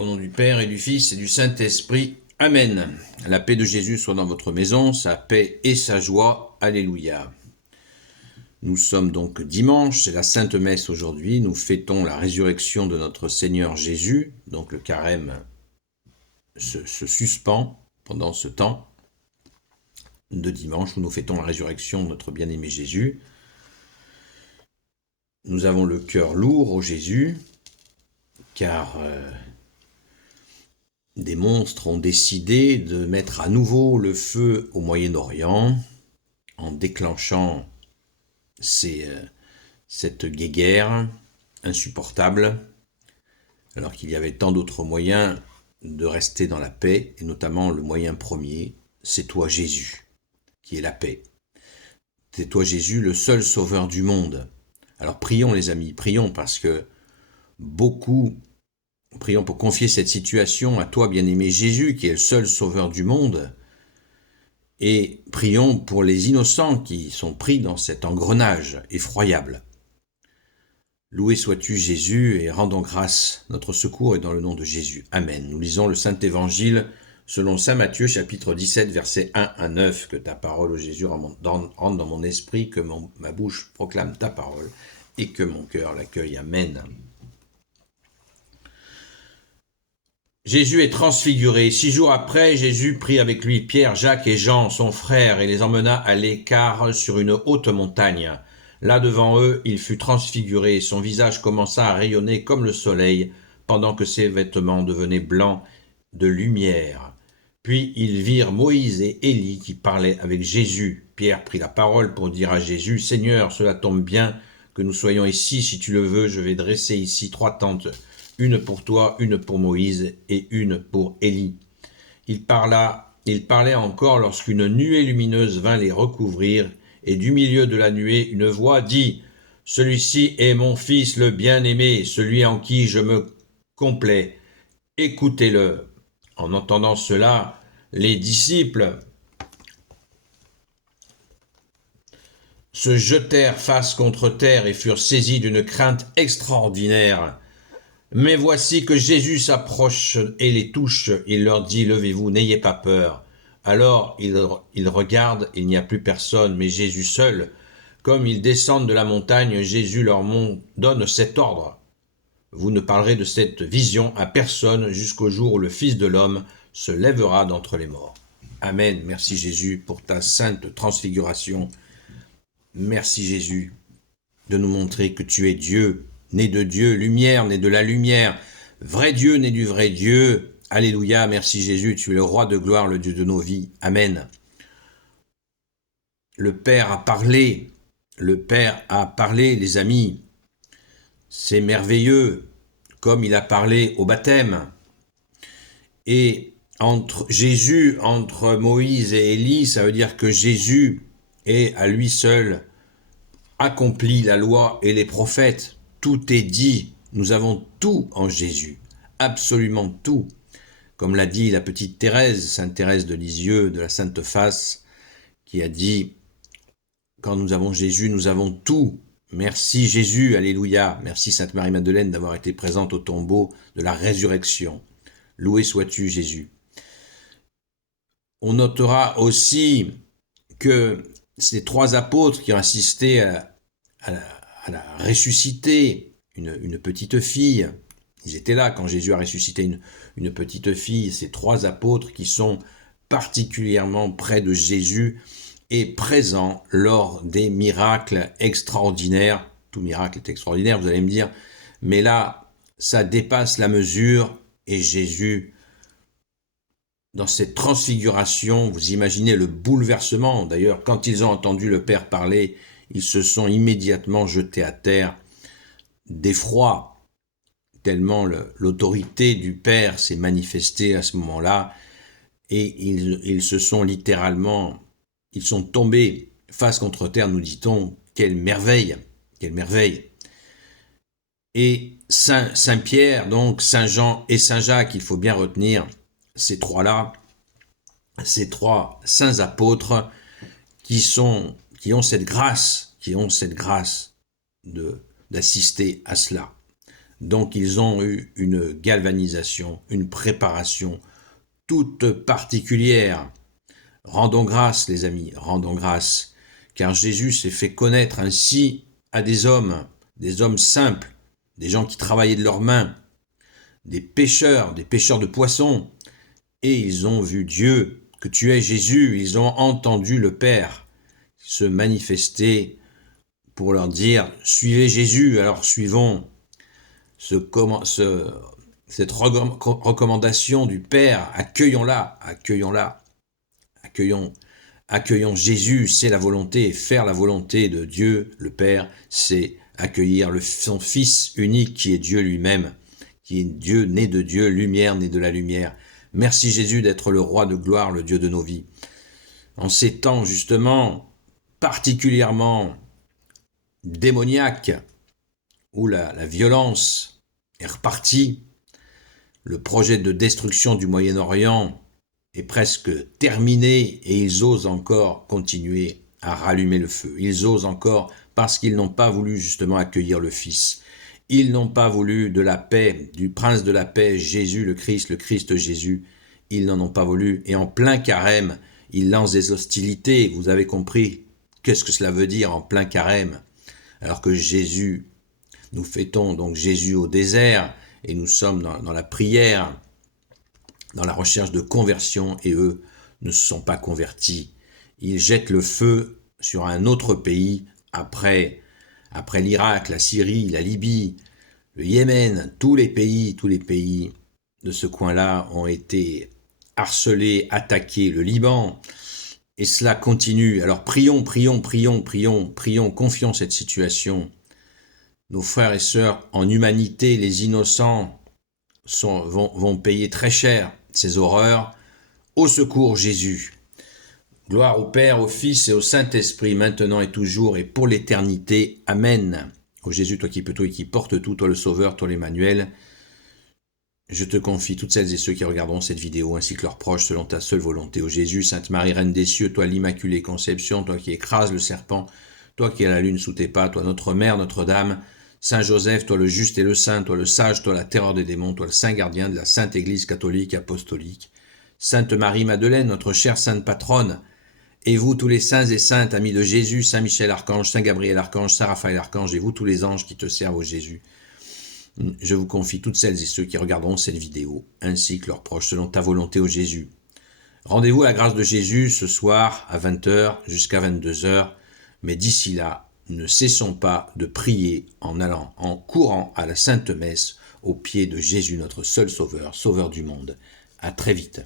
Au nom du Père et du Fils et du Saint-Esprit. Amen. La paix de Jésus soit dans votre maison, sa paix et sa joie. Alléluia. Nous sommes donc dimanche, c'est la Sainte Messe aujourd'hui. Nous fêtons la résurrection de notre Seigneur Jésus. Donc le carême se suspend pendant ce temps de dimanche où nous fêtons la résurrection de notre bien-aimé Jésus. Nous avons le cœur lourd au Jésus, car des monstres ont décidé de mettre à nouveau le feu au Moyen-Orient en déclenchant cette guéguerre insupportable, alors qu'il y avait tant d'autres moyens de rester dans la paix, et notamment le moyen premier, c'est toi Jésus, qui est la paix. C'est toi Jésus, le seul sauveur du monde. Alors prions les amis, prions parce que prions pour confier cette situation à toi bien-aimé Jésus, qui est le seul sauveur du monde, et prions pour les innocents qui sont pris dans cet engrenage effroyable. Loué sois-tu Jésus, et rendons grâce, notre secours est dans le nom de Jésus. Amen. Nous lisons le Saint-Évangile selon saint Matthieu, chapitre 17, versets 1 à 9. Que ta parole, ô Jésus, rentre dans mon esprit, que ma bouche proclame ta parole, et que mon cœur l'accueille. Amen. Jésus est transfiguré. 6 jours après, Jésus prit avec lui Pierre, Jacques et Jean, son frère, et les emmena à l'écart sur une haute montagne. Là devant eux, il fut transfiguré, et son visage commença à rayonner comme le soleil, pendant que ses vêtements devenaient blancs de lumière. Puis ils virent Moïse et Élie qui parlaient avec Jésus. Pierre prit la parole pour dire à Jésus, « Seigneur, cela tombe bien que nous soyons ici, si tu le veux, je vais dresser ici 3 tentes, une pour toi, une pour Moïse et une pour Élie. » Il parlait encore lorsqu'une nuée lumineuse vint les recouvrir, et du milieu de la nuée, une voix dit, « Celui-ci est mon fils le bien-aimé, celui en qui je me complais. Écoutez-le. » En entendant cela, les disciples se jetèrent face contre terre et furent saisis d'une crainte extraordinaire. Mais voici que Jésus s'approche et les touche. Il leur dit, « Levez-vous, n'ayez pas peur. » Alors ils regardent, il n'y a plus personne, mais Jésus seul. Comme ils descendent de la montagne, Jésus leur donne cet ordre. « Vous ne parlerez de cette vision à personne jusqu'au jour où le Fils de l'homme se lèvera d'entre les morts. » Amen. Merci Jésus pour ta sainte transfiguration. Merci Jésus de nous montrer que tu es Dieu, né de Dieu, lumière, né de la lumière, vrai Dieu, né du vrai Dieu. Alléluia, merci Jésus, tu es le roi de gloire, le Dieu de nos vies. Amen. Le Père a parlé, les amis. C'est merveilleux, comme il a parlé au baptême. Et entre Moïse et Élie, ça veut dire que Jésus est à lui seul accompli la loi et les prophètes. Tout est dit, nous avons tout en Jésus, absolument tout. Comme l'a dit la petite Thérèse, Sainte Thérèse de Lisieux, de la Sainte Face, qui a dit, quand nous avons Jésus, nous avons tout. Merci Jésus, alléluia. Merci Sainte Marie-Madeleine d'avoir été présente au tombeau de la résurrection. Loué sois-tu Jésus. On notera aussi que ces 3 apôtres qui ont assisté à la ressuscité une petite fille, ils étaient là quand Jésus a ressuscité une petite fille, ces 3 apôtres qui sont particulièrement près de Jésus et présents lors des miracles extraordinaires. Tout miracle est extraordinaire, vous allez me dire, mais là, ça dépasse la mesure et Jésus, dans cette transfiguration, vous imaginez le bouleversement. D'ailleurs, quand ils ont entendu le Père parler, ils se sont immédiatement jetés à terre d'effroi, tellement l'autorité du Père s'est manifestée à ce moment-là, et ils se sont littéralement, ils sont tombés face contre terre, nous dit-on. Quelle merveille, quelle merveille. Et Saint Pierre, donc Saint Jean et Saint Jacques, il faut bien retenir ces 3-là, ces 3 saints apôtres qui ont cette grâce d'assister à cela. Donc ils ont eu une galvanisation, une préparation toute particulière. Rendons grâce, les amis, rendons grâce, car Jésus s'est fait connaître ainsi à des hommes simples, des gens qui travaillaient de leurs mains, des pêcheurs de poissons, et ils ont vu Dieu, que tu es Jésus, ils ont entendu le Père se manifester pour leur dire « Suivez Jésus », alors suivons cette recommandation du Père, accueillons-la, accueillons Jésus, c'est la volonté, faire la volonté de Dieu, le Père, c'est accueillir son Fils unique qui est Dieu lui-même, qui est Dieu, né de Dieu, lumière, né de la lumière. Merci Jésus d'être le roi de gloire, le Dieu de nos vies. En ces temps justement particulièrement démoniaques, où la violence est repartie, le projet de destruction du Moyen-Orient est presque terminé et ils osent encore continuer à rallumer le feu. Ils osent encore parce qu'ils n'ont pas voulu justement accueillir le Fils. Ils n'ont pas voulu de la paix, du prince de la paix, Jésus le Christ Jésus. Ils n'en ont pas voulu. Et en plein carême, ils lancent des hostilités. Vous avez compris qu'est-ce que cela veut dire en plein carême? Alors que Jésus, nous fêtons donc Jésus au désert et nous sommes dans la prière, dans la recherche de conversion, et eux ne se sont pas convertis. Ils jettent le feu sur un autre pays après l'Irak, la Syrie, la Libye, le Yémen, tous les pays de ce coin-là ont été harcelés, attaqués, le Liban, et cela continue. Alors prions, confions cette situation. Nos frères et sœurs en humanité, les innocents, vont payer très cher ces horreurs. Au secours Jésus. Gloire au Père, au Fils et au Saint-Esprit, maintenant et toujours et pour l'éternité. Amen. Ô Jésus, toi qui peux tout et qui portes tout, toi le Sauveur, toi l'Emmanuel, je te confie toutes celles et ceux qui regarderont cette vidéo ainsi que leurs proches selon ta seule volonté. Ô Jésus, Sainte Marie, Reine des cieux, toi l'Immaculée Conception, toi qui écrases le serpent, toi qui as la lune sous tes pas, toi notre Mère, Notre-Dame, Saint Joseph, toi le juste et le saint, toi le sage, toi la terreur des démons, toi le saint gardien de la Sainte Église catholique apostolique, Sainte Marie-Madeleine, notre chère Sainte Patronne, et vous tous les saints et saintes, amis de Jésus, Saint Michel Archange, Saint Gabriel Archange, Saint Raphaël Archange, et vous tous les anges qui te servent au Jésus, je vous confie toutes celles et ceux qui regarderont cette vidéo, ainsi que leurs proches, selon ta volonté au Jésus. Rendez-vous à la grâce de Jésus ce soir à 20h jusqu'à 22h, mais d'ici là, ne cessons pas de prier en courant à la Sainte Messe au pied de Jésus, notre seul Sauveur, Sauveur du monde. À très vite.